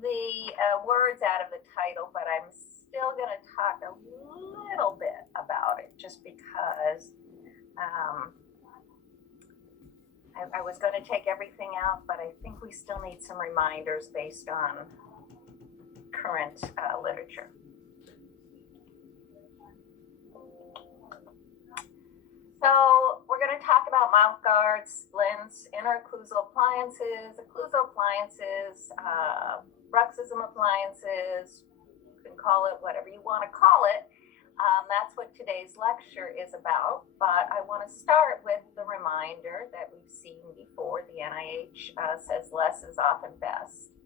the words out of the title, but I'm still going to talk a little bit about it just because I was going to take everything out, but I think we still need some reminders based on current literature. So we're going to talk about mouth guards, splints, interocclusal appliances, occlusal appliances, bruxism appliances. You can call it whatever you want to call it. That's what today's lecture is about. But I want to start with the reminder that we've seen before. The NIH says less is often best.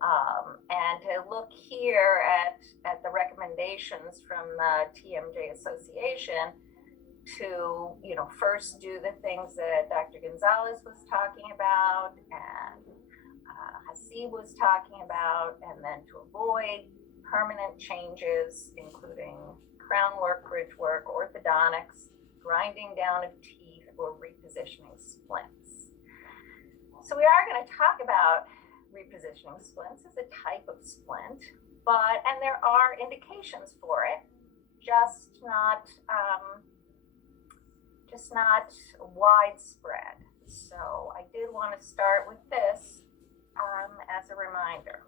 And to look here at the recommendations from the Tmj Association to, first do the things that Dr. Gonzalez was talking about and Hasib was talking about, and then to avoid permanent changes, including crown work, bridge work, orthodontics, grinding down of teeth, or repositioning splints. So we are going to talk about repositioning splints as a type of splint, and there are indications for it, just not widespread. So I did want to start with this as a reminder.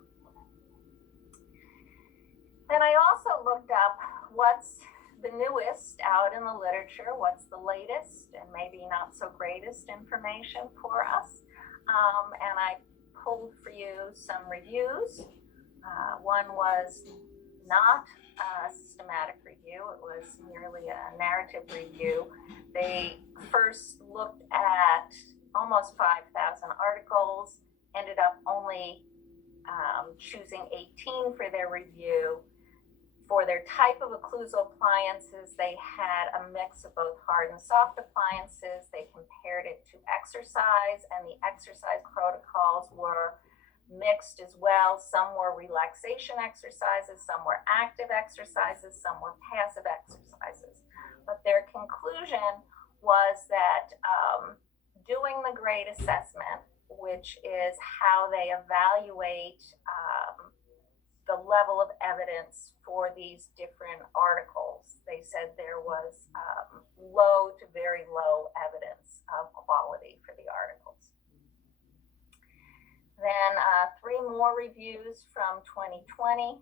Then I also looked up what's the newest out in the literature, what's the latest and maybe not so greatest information for us. And I pulled for you some reviews. One was not a systematic review, it was merely a narrative review. They first looked at almost 5,000 articles, ended up only choosing 18 for their review. For their type of occlusal appliances, they had a mix of both hard and soft appliances. They compared it to exercise, and the exercise protocols were mixed as well. Some were relaxation exercises, some were active exercises, some were passive exercises. But their conclusion was that doing the grade assessment, which is how they evaluate the level of evidence for these different articles, they said there was low to very low evidence of quality for the articles. Then 3 more reviews from 2020.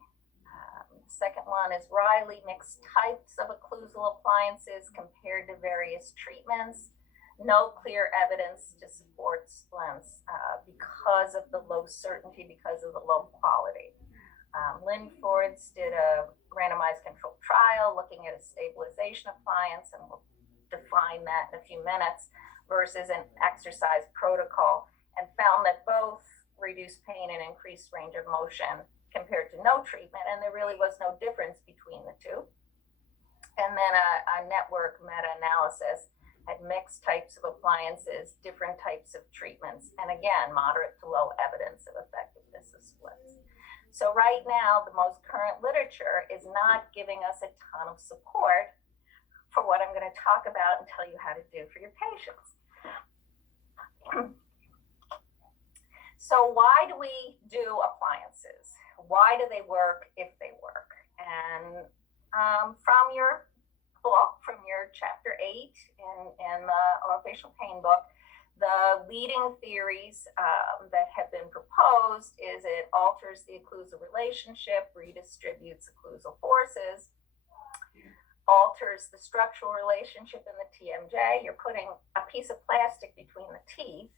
Second one is Riley, mixed types of occlusal appliances compared to various treatments. No clear evidence to support splints because of the low certainty, because of the low quality. Linford's did a randomized controlled trial looking at a stabilization appliance, and we'll define that in a few minutes, versus an exercise protocol, and found that both reduced pain and increased range of motion compared to no treatment, and there really was no difference between the two. And then a network meta-analysis had mixed types of appliances, different types of treatments, and again, moderate to low evidence of effectiveness of splits. So right now, the most current literature is not giving us a ton of support for what I'm going to talk about and tell you how to do for your patients. So why do we do appliances? Why do they work if they work? And from your book, from your chapter 8 in the occupational pain book, the leading theories that have been proposed is it alters the occlusal relationship, redistributes occlusal forces, alters the structural relationship in the TMJ. You're putting a piece of plastic between the teeth,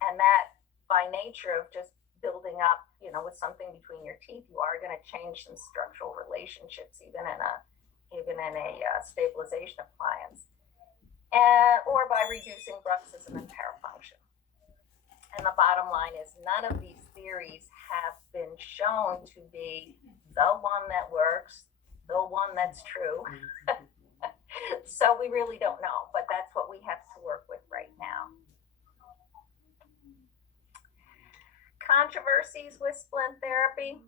and that by nature of just building up, with something between your teeth, you are going to change some structural relationships, even in a stabilization appliance. Or by reducing bruxism and parafunction. And the bottom line is none of these theories have been shown to be the one that works, the one that's true. So we really don't know, but that's what we have to work with right now. Controversies with splint therapy.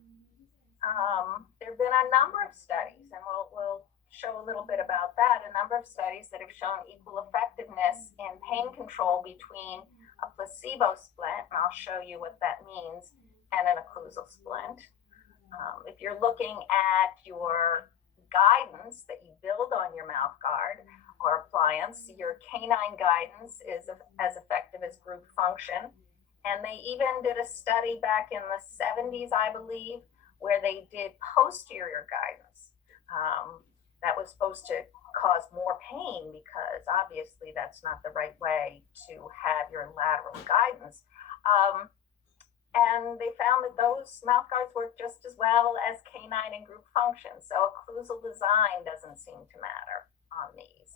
There have been a number of studies, and we'll show a little bit about that, a number of studies that have shown equal effectiveness in pain control between a placebo splint, and I'll show you what that means, and an occlusal splint. If you're looking at your guidance that you build on your mouth guard or appliance, your canine guidance is as effective as group function. And they even did a study back in the 70s, I believe, where they did posterior guidance. That was supposed to cause more pain because obviously that's not the right way to have your lateral guidance. And they found that those mouth guards work just as well as canine and group function. So occlusal design doesn't seem to matter on these.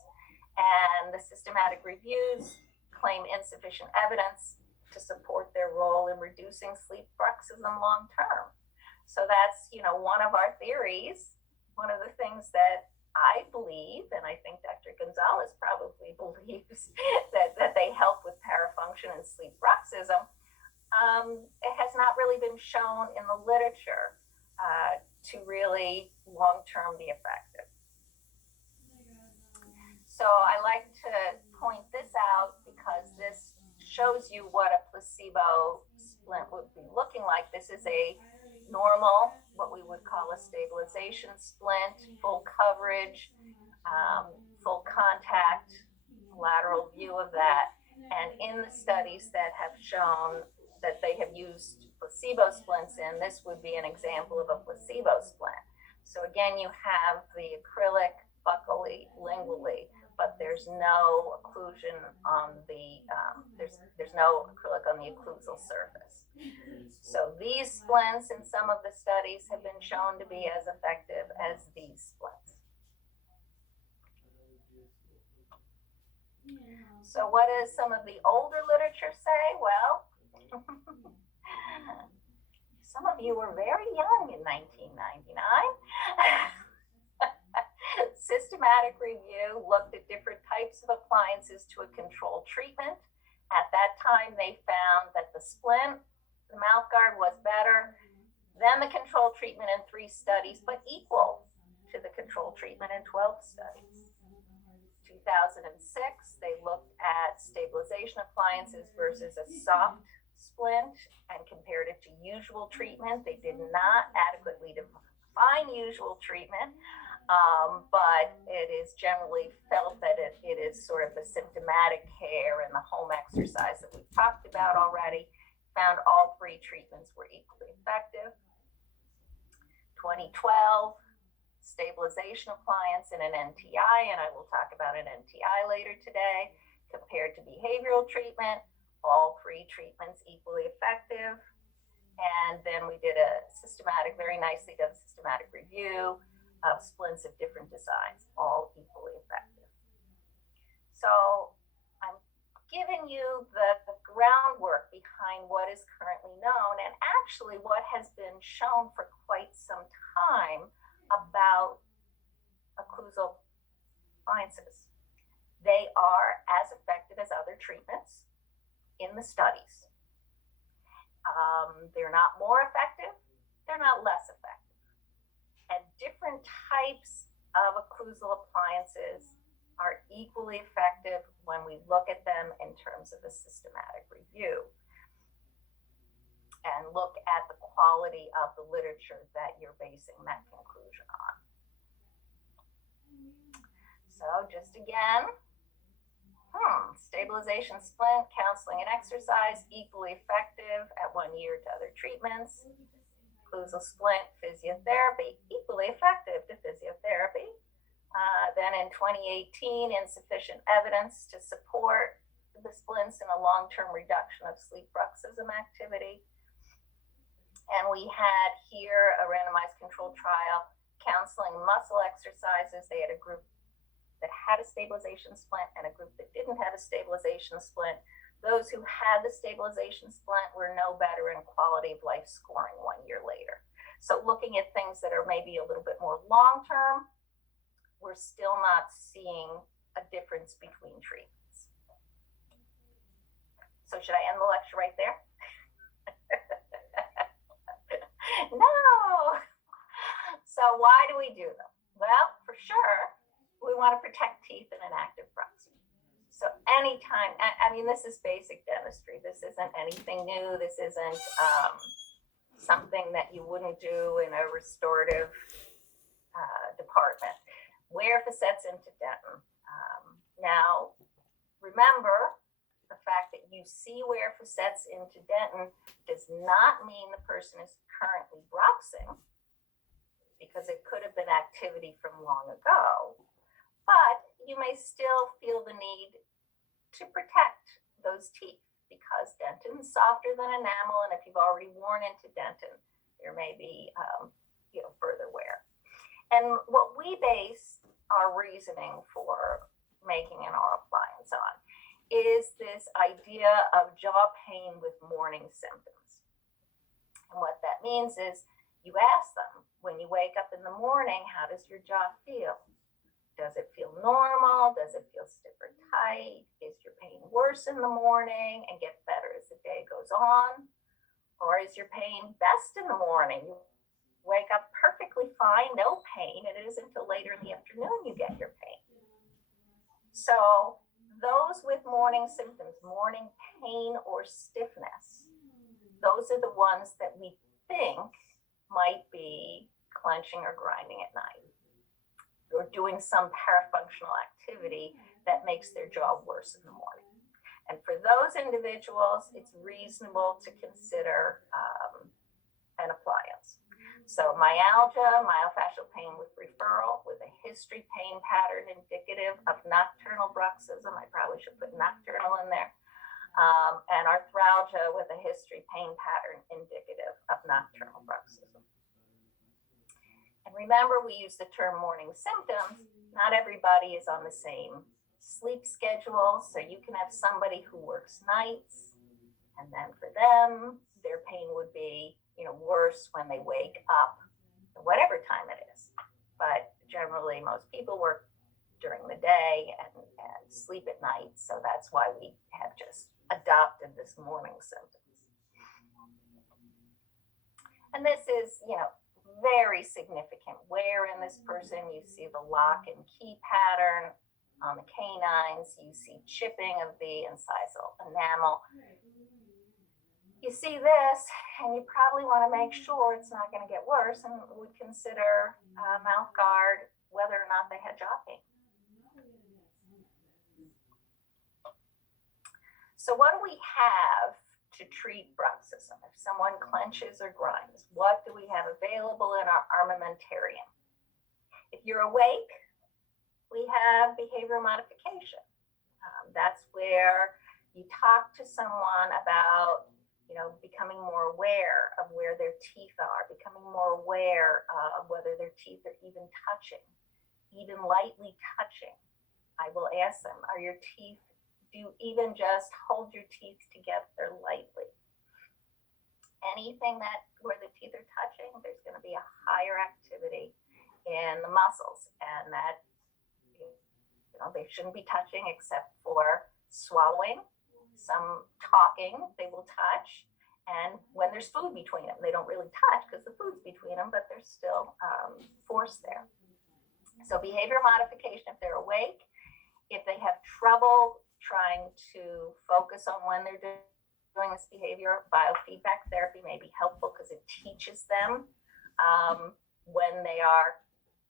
And the systematic reviews claim insufficient evidence to support their role in reducing sleep bruxism long term. So that's, one of our theories, one of the things that I believe, and I think Dr. Gonzalez probably believes, that they help with parafunction and sleep bruxism. It has not really been shown in the literature to really long-term be effective. So I like to point this out because this shows you what a placebo splint would be looking like. This is a normal, what we would call a stabilization splint, full coverage, full contact, lateral view of that. And in the studies that have shown that they have used placebo splints in, this would be an example of a placebo splint. So again, you have the acrylic buccally, lingually, but there's no occlusion on the, there's no acrylic on the occlusal surface. So these splints in some of the studies have been shown to be as effective as these splints. So what does some of the older literature say? Well, some of you were very young in 1999. Systematic review looked at different types of appliances to a controlled treatment. At that time, they found that the splint, the mouth guard, was better than the control treatment in 3 studies, but equal to the control treatment in 12 studies. 2006, they looked at stabilization appliances versus a soft splint and compared it to usual treatment. They did not adequately define usual treatment, but it is generally felt that it is sort of the symptomatic care and the home exercise that we've talked about already. Found all 3 treatments were equally effective. 2012, stabilization appliance in an NTI, and I will talk about an NTI later today, compared to behavioral treatment, all 3 treatments equally effective. And then we did a systematic, very nicely done systematic review of splints of different designs, all equally effective. So I'm giving you the groundwork behind what is currently known and actually what has been shown for quite some time about occlusal appliances. They are as effective as other treatments in the studies. They're not more effective, they're not less effective. And different types of occlusal appliances are equally effective when we look at them in terms of a systematic review and look at the quality of the literature that you're basing that conclusion on. So just again, stabilization splint, counseling and exercise, equally effective at 1 year to other treatments. Occlusal splint, physiotherapy, equally effective to physiotherapy. Then in 2018, insufficient evidence to support the splints in a long-term reduction of sleep bruxism activity. And we had here a randomized controlled trial counseling muscle exercises. They had a group that had a stabilization splint and a group that didn't have a stabilization splint. Those who had the stabilization splint were no better in quality of life scoring 1 year later. So looking at things that are maybe a little bit more long-term, we're still not seeing a difference between treatments. So should I end the lecture right there? No. So why do we do them? Well, for sure, we want to protect teeth in an active bruxism. So anytime, I mean, this is basic dentistry. This isn't anything new. This isn't something that you wouldn't do in a restorative department. Wear facets into dentin. Now, remember, the fact that you see wear facets into dentin does not mean the person is currently bruxing, because it could have been activity from long ago. But you may still feel the need to protect those teeth, because dentin is softer than enamel, and if you've already worn into dentin, there may be further wear. And what we base our reasoning for making an oral appliance on is this idea of jaw pain with morning symptoms. And what that means is you ask them, when you wake up in the morning, how does your jaw feel? Does it feel normal? Does it feel stiff or tight? Is your pain worse in the morning and get better as the day goes on? Or is your pain best in the morning? You wake up perfectly fine, no pain. It isn't until later in the afternoon you get your pain. So those with morning symptoms, morning pain or stiffness, those are the ones that we think might be clenching or grinding at night, or doing some parafunctional activity that makes their jaw worse in the morning. And for those individuals, it's reasonable to consider an appliance. So myalgia, myofascial pain with referral, with a history pain pattern indicative of nocturnal bruxism. I probably should put nocturnal in there. And arthralgia with a history pain pattern indicative of nocturnal bruxism. And remember, we use the term morning symptoms. Not everybody is on the same sleep schedule. So you can have somebody who works nights, and then for them, their pain would be worse when they wake up, whatever time it is. But generally, most people work during the day and sleep at night. So that's why we have just adopted this morning symptoms. And this is, very significant wear in this person. You see the lock and key pattern on the canines. You see chipping of the incisal enamel. You see this, and you probably want to make sure it's not going to get worse, and would consider mouth guard whether or not they had jaw pain. So what do we have to treat bruxism? If someone clenches or grinds, what do we have available in our armamentarium? If you're awake, we have behavioral modification. That's where you talk to someone about becoming more aware of where their teeth are, becoming more aware of whether their teeth are even touching, even lightly touching. I will ask them, are your teeth, do you even just hold your teeth together lightly? Anything where the teeth are touching, there's going to be a higher activity in the muscles, and that they shouldn't be touching except for swallowing. Some talking, they will touch. And when there's food between them, they don't really touch because the food's between them, but there's still force there. So behavior modification, if they're awake, if they have trouble trying to focus on when they're doing this behavior, biofeedback therapy may be helpful because it teaches them when they are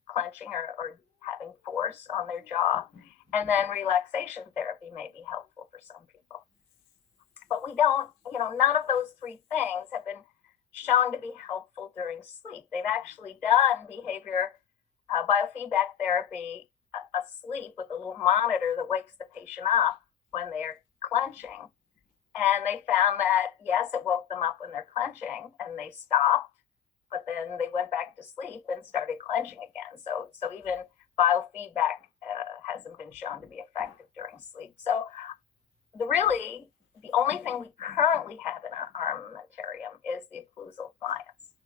clenching or having force on their jaw. And then relaxation therapy may be helpful for some people. But we don't, none of those three things have been shown to be helpful during sleep. They've actually done behavior biofeedback therapy asleep with a little monitor that wakes the patient up when they're clenching. And they found that, yes, it woke them up when they're clenching and they stopped, but then they went back to sleep and started clenching again. So even biofeedback hasn't been shown to be effective during sleep. So the only thing we currently have in our armamentarium is the occlusal appliance.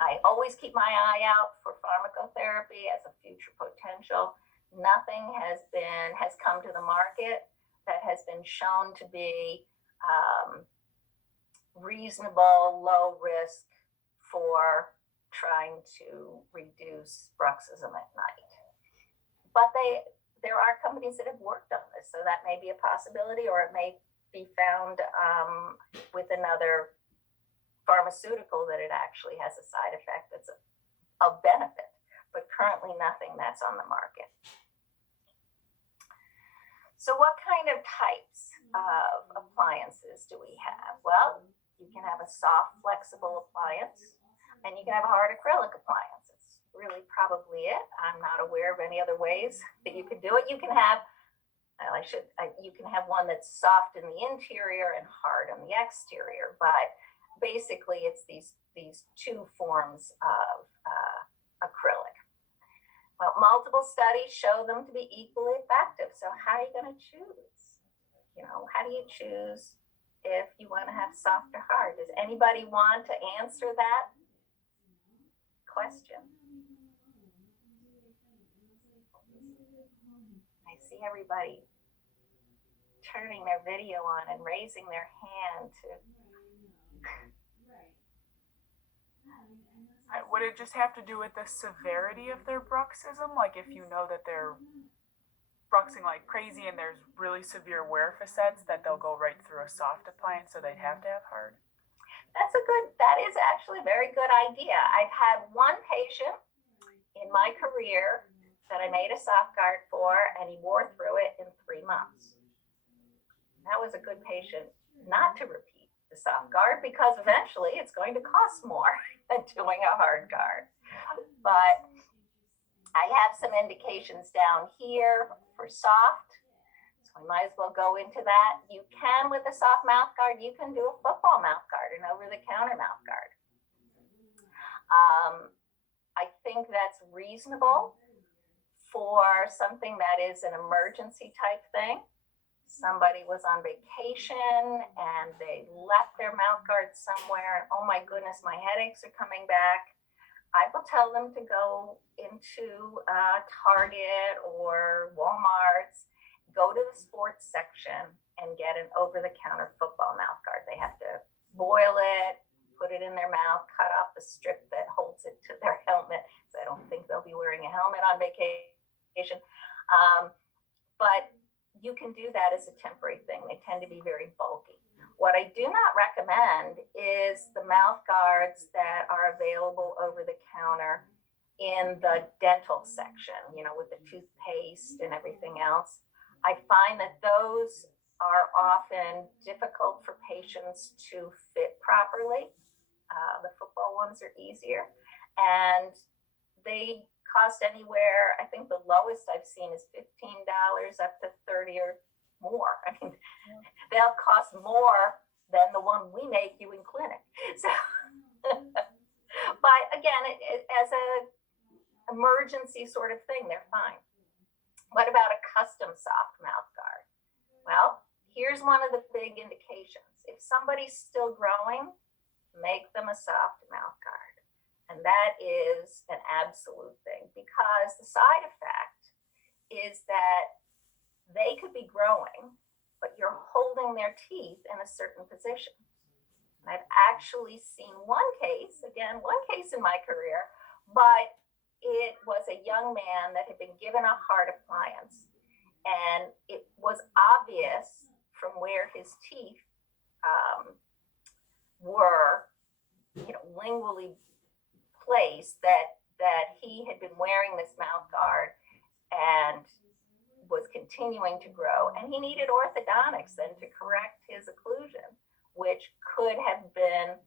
I always keep my eye out for pharmacotherapy as a future potential. Nothing has come to the market that has been shown to be reasonable, low risk for trying to reduce bruxism at night. But there are companies that have worked on this, so that may be a possibility, or it may be found with another pharmaceutical that it actually has a side effect that's of benefit, but currently nothing that's on the market. So what kind of types of appliances do we have? Well, you can have a soft, flexible appliance, and you can have a hard acrylic appliance. It's really probably it. I'm not aware of any other ways that you could do it. You can have you can have one that's soft in the interior and hard on the exterior, but basically it's these two forms of acrylic. Well, multiple studies show them to be equally effective. So how are you going to choose? How do you choose if you want to have soft or hard? Does anybody want to answer that question? I see everybody turning their video on and raising their hand to. Would it just have to do with the severity of their bruxism? Like if you know that they're bruxing like crazy and there's really severe wear facets, that they'll go right through a soft appliance, so they'd have to have hard? That is actually a very good idea. I've had one patient in my career that I made a soft guard for, and he wore through it in 3 months. That was a good patient not to repeat the soft guard, because eventually it's going to cost more than doing a hard guard. But I have some indications down here for soft, so we might as well go into that. You can, with a soft mouth guard, you can do a football mouth guard, an over-the-counter mouth guard. I think that's reasonable for something that is an emergency type thing. Somebody was on vacation and they left their mouth guard somewhere, and oh my goodness, my headaches are coming back. I will tell them to go into Target or Walmart's, go to the sports section and get an over-the-counter football mouth guard. They have to boil it, put it in their mouth, cut off the strip that holds it to their helmet. So I don't think they'll be wearing a helmet on vacation. But you can do that as a temporary thing. They tend to be very bulky. What I do not recommend is the mouth guards that are available over the counter in the dental section, with the toothpaste and everything else. I find that those are often difficult for patients to fit properly. The football ones are easier, and they cost anywhere, I think the lowest I've seen is $15 up to $30 or more. I mean, they'll cost more than the one we make you in clinic. So, but again, as a emergency sort of thing, they're fine. What about a custom soft mouth guard? Well, here's one of the big indications. If somebody's still growing, make them a soft mouth guard. And that is an absolute thing, because the side effect is that they could be growing, but you're holding their teeth in a certain position. And I've actually seen one case in my career, but it was a young man that had been given a hard appliance, and it was obvious from where his teeth were, lingually placed, that he had been wearing this mouth guard and was continuing to grow, and he needed orthodontics then to correct his occlusion, which could have been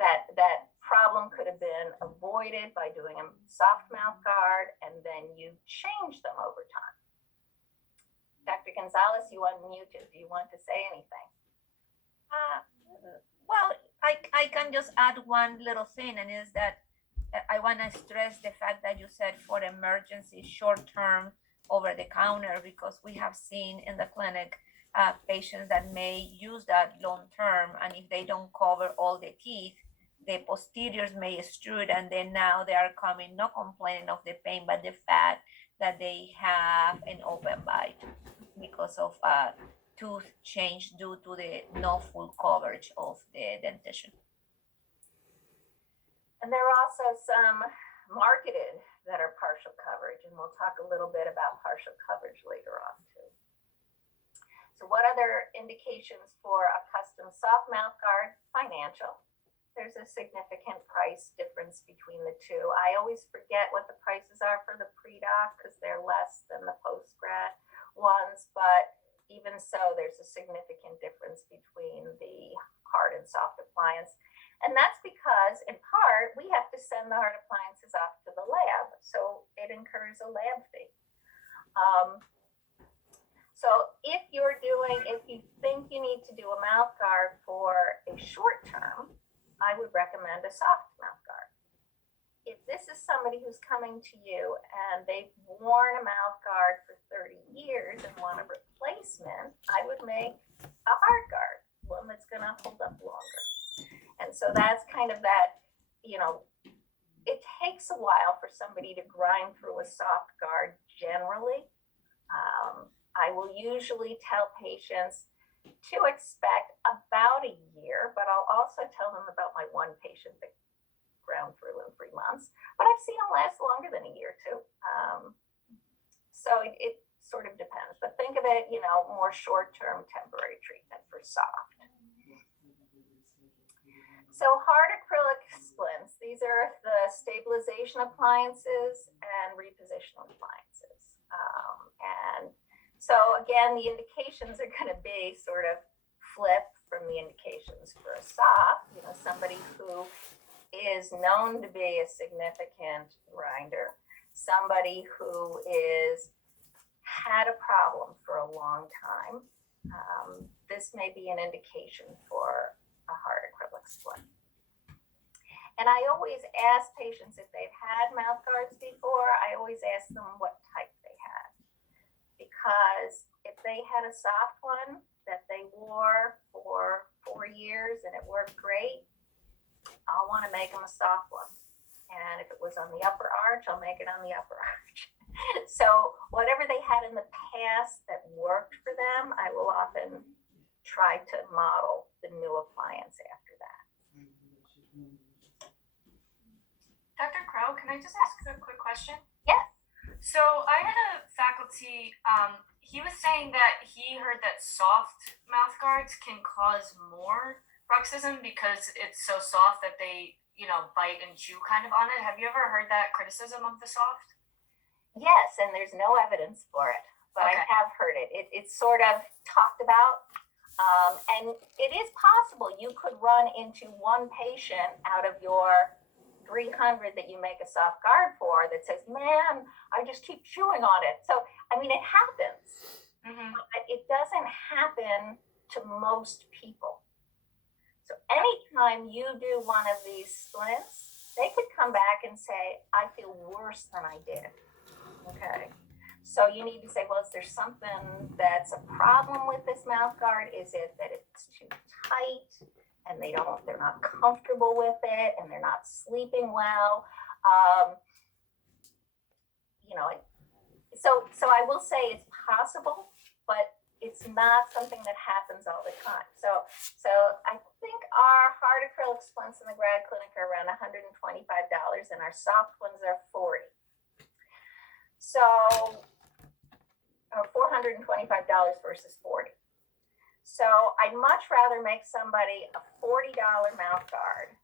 that problem could have been avoided by doing a soft mouth guard, and then you change them over time. Dr. Gonzalez, you unmuted. Do you want to say anything? Well, I can just add one little thing, and is that I want to stress the fact that you said for emergency, short-term, over the counter, because we have seen in the clinic patients that may use that long-term, and if they don't cover all the teeth, the posteriors may extrude, and then now they are coming, not complaining of the pain, but the fact that they have an open bite because of tooth change due to the no full coverage of the dentition. And there are also some marketed that are partial coverage, and we'll talk a little bit about partial coverage later on too. So what other indications for a custom soft mouth guard? Financial. there's a significant price difference between the two. I always forget what the prices are for the pre-doc because they're less than the post-grad ones, but even so, there's a significant difference between the hard and soft appliance. And that's because, in part, we have to send the hard appliances off to the lab, so it incurs a lab fee. So if you think you need to do a mouth guard for a short term, I would recommend a soft mouth guard. If this is somebody who's coming to you and they've worn a mouth guard for 30 years and want a replacement, I would make a hard guard, one that's going to hold up longer. And so that's kind of that, it takes a while for somebody to grind through a soft guard generally. I will usually tell patients to expect about a year, but I'll also tell them about my one patient that ground through in 3 months, but I've seen them last longer than a year too. So it sort of depends, but think of it, more short-term temporary treatment for soft. So hard acrylic splints, these are the stabilization appliances and repositioning appliances. And so again, the indications are going to be sort of flip from the indications for a soft, somebody who is known to be a significant grinder, somebody who is had a problem for a long time. This may be an indication for a hard acrylic splint. And I always ask patients if they've had mouth guards before, I always ask them what type they had. Because if they had a soft one that they wore for 4 years and it worked great, I'll want to make them a soft one. And if it was on the upper arch, I'll make it on the upper arch. So whatever they had in the past that worked for them, I will often try to model the new appliance after that. Dr. Crow, can I just ask a quick question? Yes. So I had a faculty, he was saying that he heard that soft mouth guards can cause more bruxism because it's so soft that they, bite and chew kind of on it. Have you ever heard that criticism of the soft? Yes, and there's no evidence for it, but okay. I have heard it. It's sort of talked about, and it is possible you could run into one patient out of your 300 that you make a soft guard for that says, man, I just keep chewing on it. So, it happens. Mm-hmm. But it doesn't happen to most people. So anytime you do one of these splints, they could come back and say, I feel worse than I did. Okay. So you need to say, well, is there something that's a problem with this mouth guard? Is it that it's too tight? And they're not comfortable with it, and they're not sleeping well. So I will say it's possible, but it's not something that happens all the time. So I think our hard acrylic splints in the grad clinic are around $125, and our soft ones are $40. So, $425 versus $40. So I'd much rather make somebody a $40 mouth guard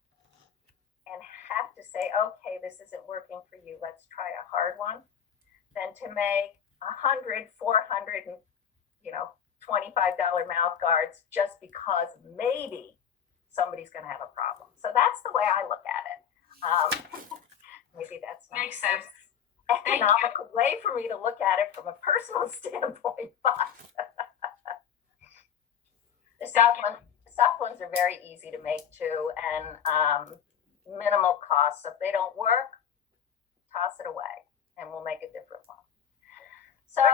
and have to say, okay, this isn't working for you, let's try a hard one, than to make $100, $400, and $25 mouth guards just because maybe somebody's going to have a problem. So that's the way I look at it. Maybe that's not makes sense. Economical way for me to look at it from a personal standpoint, but the soft ones are very easy to make too, and minimal cost. So if they don't work, toss it away, and we'll make a different one. So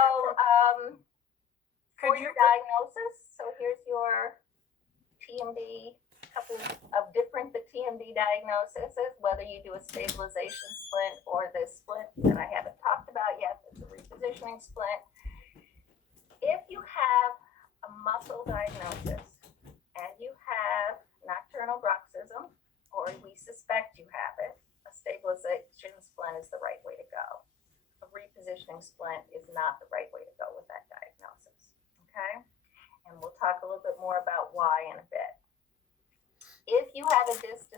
for your diagnosis, so here's your TMD, couple of different TMD diagnoses, whether you do a stabilization splint or this splint that I haven't talked about yet, it's a repositioning splint. If you have a muscle diagnosis and you have nocturnal bruxism, or we suspect you have it, a stabilization splint is the right way to go. A repositioning splint is not the right way to go with that diagnosis, okay? And we'll talk a little bit more about why in a bit. If you have a disc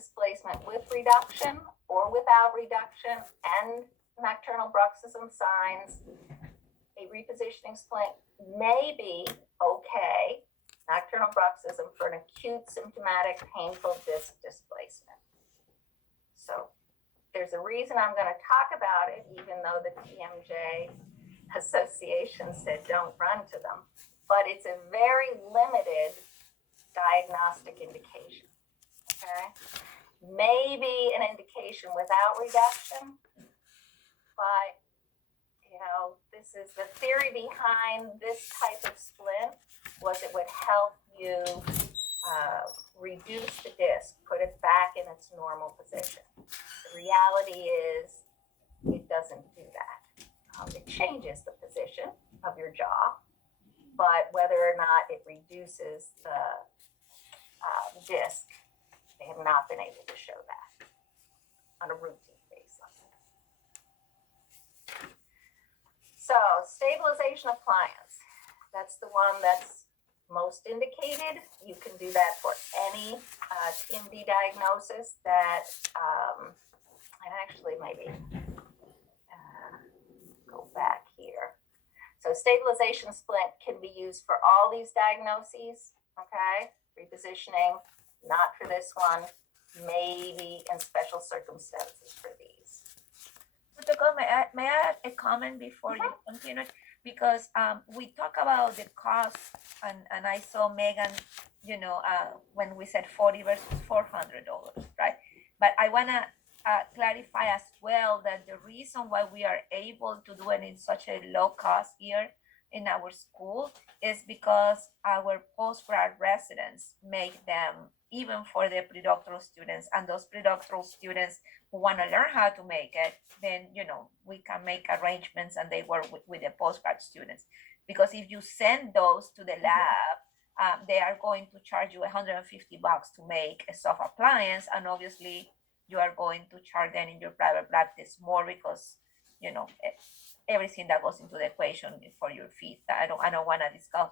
reduction or without reduction and nocturnal bruxism signs, a repositioning splint may be okay, nocturnal bruxism, for an acute symptomatic painful disc displacement. So there's a reason I'm going to talk about it, even though the Tmj Association said don't run to them. But it's a very limited diagnostic indication. Okay, maybe an indication without reduction, but this is the theory behind this type of splint was it would help you reduce the disc, put it back in its normal position. The reality is it doesn't do that. It changes the position of your jaw, but whether or not it reduces the disc, they have not been able to show that on a routine basis. So, stabilization appliance, that's the one that's most indicated. You can do that for any TMD diagnosis that, and actually maybe go back here. So stabilization splint can be used for all these diagnoses, okay? Repositioning, not for this one, maybe in special circumstances for these. May I add a comment before you continue? Because we talk about the cost, and I saw Megan, when we said $40 versus $400, right? But I want to clarify as well that the reason why we are able to do it in such a low cost here in our school is because our postgrad residents make them even for the predoctoral students, and those predoctoral students who want to learn how to make it, then we can make arrangements and they work with the postgrad students. Because if you send those to the lab, they are going to charge you $150 to make a soft appliance, and obviously you are going to charge them in your private practice more because everything that goes into the equation for your fees. I don't want to discuss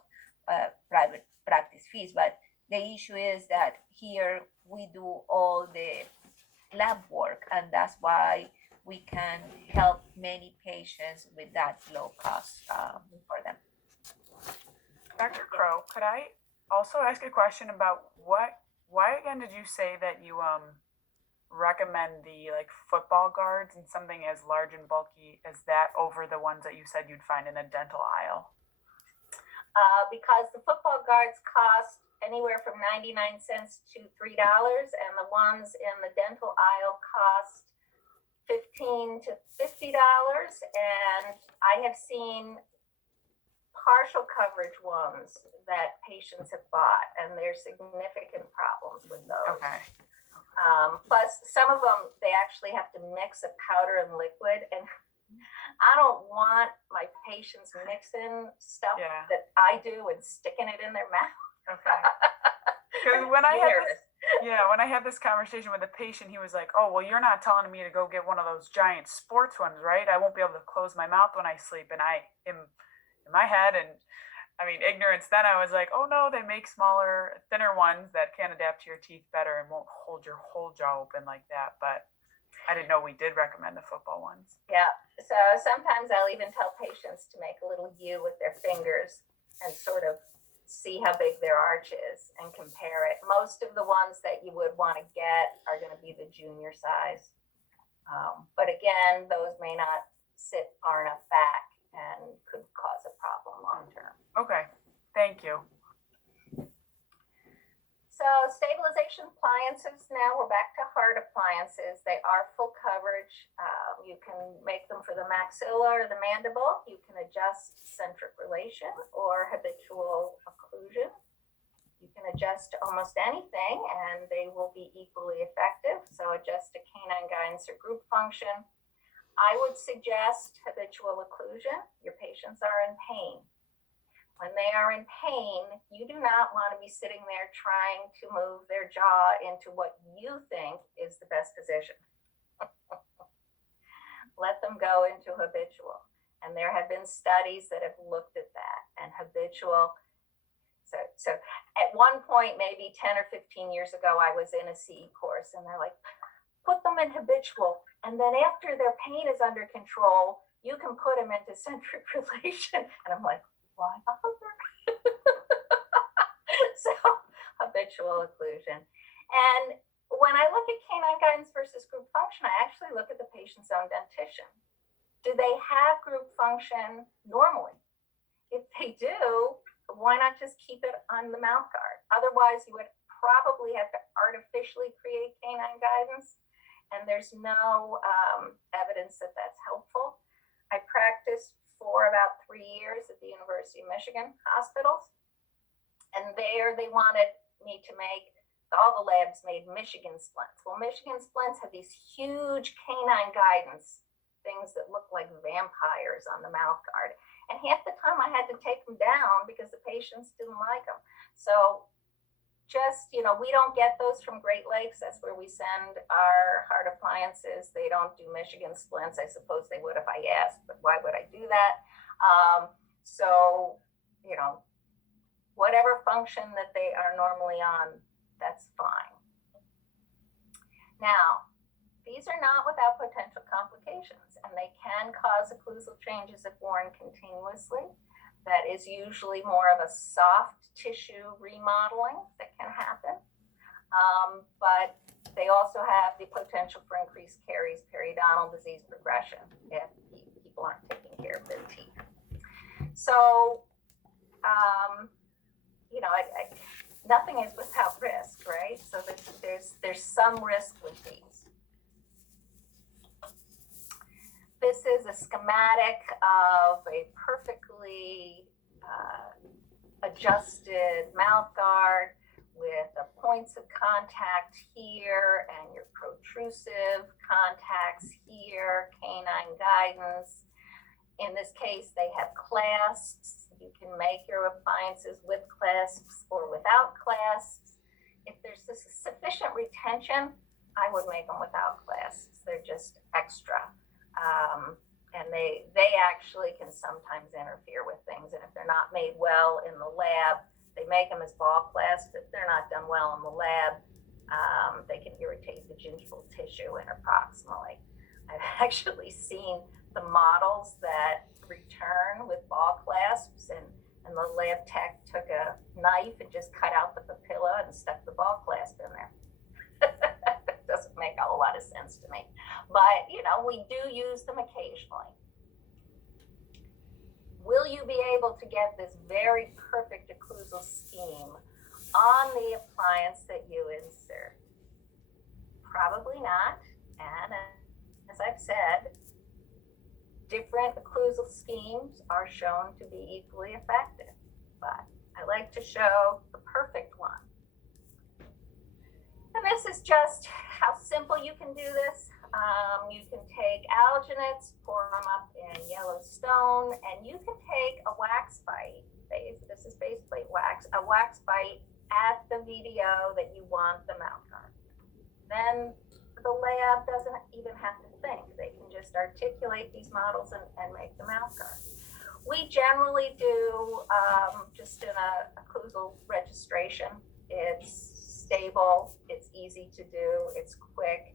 private practice fees, but the issue is that here we do all the lab work, and that's why we can help many patients with that low cost for them. Dr. Crow, could I also ask a question about why again did you say that you recommend the football guards and something as large and bulky as that over the ones that you said you'd find in a dental aisle? Because the football guards cost anywhere from 99 cents to $3, and the ones in the dental aisle cost $15 to $50. And I have seen partial coverage ones that patients have bought, and there's significant problems with those. Okay. Plus, some of them, they actually have to mix a powder and liquid, and I don't want my patients mixing stuff that I do and sticking it in their mouth. Okay. Because when I had this conversation with a patient, he was like, "Oh, well, you're not telling me to go get one of those giant sports ones, right? I won't be able to close my mouth when I sleep." And I am in my head, and I mean ignorance. Then I was like, "Oh no, they make smaller, thinner ones that can adapt to your teeth better and won't hold your whole jaw open like that." But I didn't know we did recommend the football ones. Yeah. So sometimes I'll even tell patients to make a little U with their fingers and sort of see how big their arch is and compare it. Most of the ones that you would want to get are going to be the junior size. But again, those may not sit far enough back and could cause a problem long term. Okay. Thank you. So stabilization appliances, now we're back to hard appliances. They are full coverage. You can make them for the maxilla or the mandible. You can adjust centric relation or habitual occlusion. You can adjust almost anything and they will be equally effective. So adjust a canine guidance or group function. I would suggest habitual occlusion. Your patients are in pain. When they are in pain, you do not want to be sitting there trying to move their jaw into what you think is the best position. Let them go into habitual. And there have been studies that have looked at that, and habitual. So at one point, maybe 10 or 15 years ago, I was in a CE course and they're like, put them in habitual, and then after their pain is under control, you can put them into centric relation. And I'm like, why bother? So habitual occlusion. And when I look at canine guidance versus group function, I actually look at the patient's own dentition. Do they have group function normally? If they do, why not just keep it on the mouth guard? Otherwise, you would probably have to artificially create canine guidance, and there's no evidence that that's helpful. I practiced for about 3 years at the University of Michigan hospitals, and there they wanted me to make, all the labs made Michigan splints. Well, Michigan splints had these huge canine guidance things that looked like vampires on the mouth guard. And half the time I had to take them down because the patients didn't like them. So just, we don't get those from Great Lakes. That's where we send our hard appliances. They don't do Michigan splints. I suppose they would if I asked, but why would I do that? So, whatever function that they are normally on, that's fine. Now, these are not without potential complications, and they can cause occlusal changes if worn continuously. That is usually more of a soft tissue remodeling that can happen. But they also have the potential for increased caries, periodontal disease progression if people aren't taking care of their teeth. So, nothing is without risk, right? So there's some risk with these. This is a schematic of a perfectly adjusted mouth guard with the points of contact here and your protrusive contacts here, canine guidance. In this case, they have clasps. You can make your appliances with clasps or without clasps. If there's sufficient retention, I would make them without clasps. They're just extra. And they actually can sometimes interfere with things. And if they're not made well in the lab, they make them as ball clasps. If they're not done well in the lab, they can irritate the gingival tissue interproximally. I've actually seen the models that return with ball clasps, and the lab tech took a knife and just cut out the papilla and stuck the ball clasp in there. That doesn't make a whole lot of sense to me. But, we do use them occasionally. Will you be able to get this very perfect occlusal scheme on the appliance that you insert? Probably not. And as I've said, different occlusal schemes are shown to be equally effective. But I like to show the perfect one. And this is just how simple you can do this. You can take alginates, pour them up in yellow stone, and you can take a wax bite. This is base plate wax, a wax bite at the VDO that you want the mouth guard. Then the lab doesn't even have to think. They can just articulate these models and make the mouth guard. We generally do just in a occlusal registration. It's stable, it's easy to do, it's quick.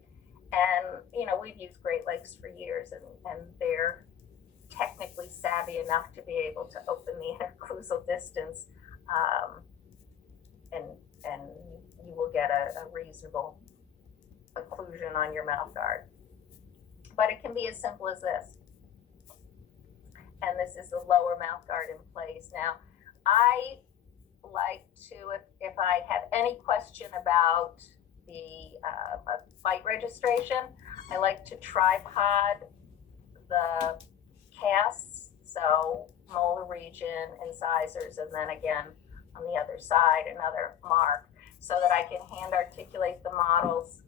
And, we've used Great Lakes for years, and they're technically savvy enough to be able to open the interocclusal distance, and you will get a reasonable occlusion on your mouth guard. But it can be as simple as this. And this is the lower mouth guard in place. Now, I like to, if I have any question about the bite registration, I like to tripod the casts, so molar region, incisors, and then again on the other side another mark, so that I can hand articulate the models,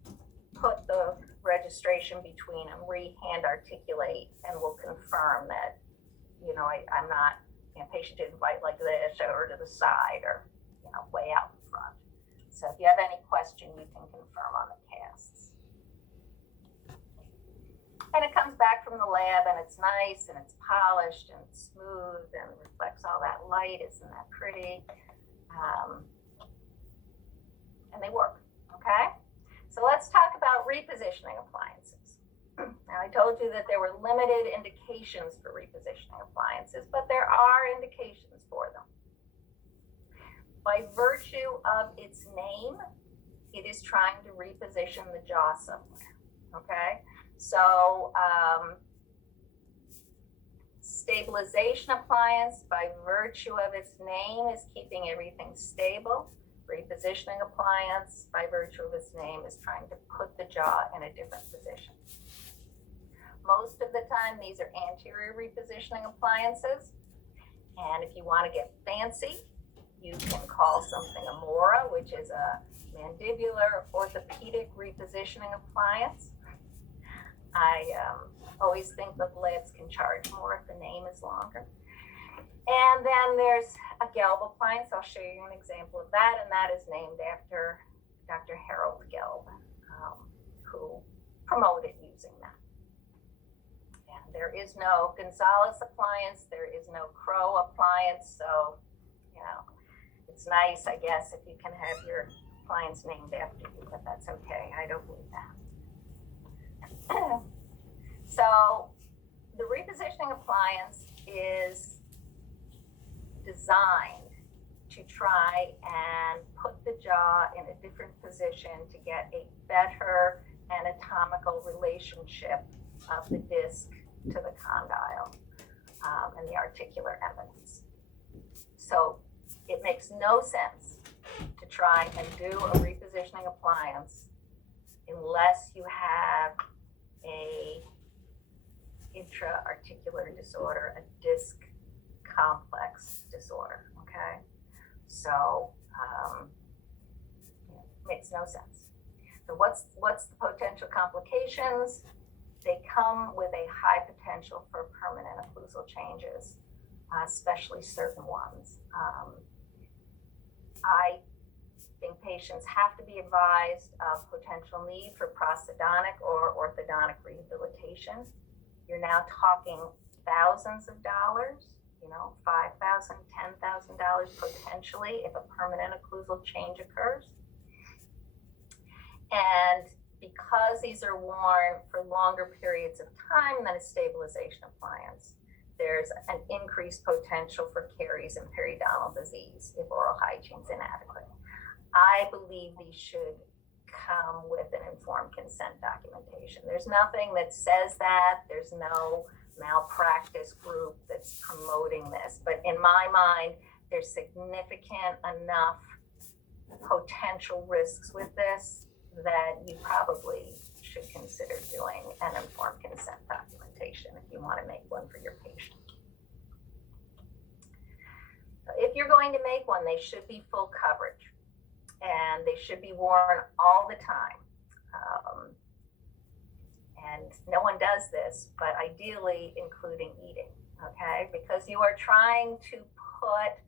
put the registration between them, re-hand articulate, and will confirm that, I'm not, patient didn't bite like this or to the side or, way out in front. So if you have any question, you can confirm on the casts. And it comes back from the lab, and it's nice, and it's polished, and it's smooth, and reflects all that light. Isn't that pretty? And they work, okay? So let's talk about repositioning. repositioning appliances. Now, I told you that there were limited indications for repositioning appliances, but there are indications for them. By virtue of its name, it is trying to reposition the jaw somewhere, okay? So, stabilization appliance, by virtue of its name, is keeping everything stable. Repositioning appliance, by virtue of its name, is trying to put the jaw in a different position. Most of the time, these are anterior repositioning appliances. And if you want to get fancy, you can call something a MORA, which is a mandibular orthopedic repositioning appliance. I always think that labs can charge more if the name is longer. And then there's a Gelb appliance. I'll show you an example of that, and that is named after Dr. Harold Gelb, who promoted using that. And there is no Gonzalez appliance, there is no Crow appliance, so, you know, it's nice, I guess, if you can have your appliance named after you, but that's okay, I don't need that. So, the repositioning appliance is designed to try and put the jaw in a different position to get a better anatomical relationship of the disc to the condyle and the articular eminence. So it makes no sense to try and do a repositioning appliance unless you have a intra-articular disorder, a disc complex disorder, okay? So, it makes no sense. So what's the potential complications? They come with a high potential for permanent occlusal changes, especially certain ones. I think patients have to be advised of potential need for prosthodontic or orthodontic rehabilitation. You're now talking thousands of dollars, you know, $5,000, $10,000 potentially if a permanent occlusal change occurs. And because these are worn for longer periods of time than a stabilization appliance, there's an increased potential for caries and periodontal disease if oral hygiene is inadequate. I believe these should come with an informed consent documentation. There's nothing that says that. There's no malpractice group that's promoting this. But in my mind, there's significant enough potential risks with this that you probably should consider doing an informed consent documentation if you want to make one for your patient. If you're going to make one, they should be full coverage and they should be worn all the time. And no one does this, but ideally including eating, okay? Because you are trying to put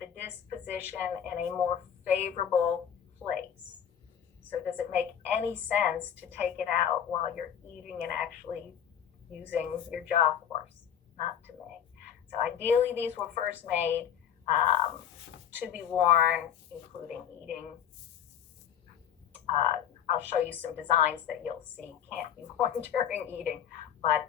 the disc position in a more favorable place. So does it make any sense to take it out while you're eating and actually using your jaw force? Not to me. So ideally these were first made to be worn, including eating. I'll show you some designs that you'll see can't be worn during eating, but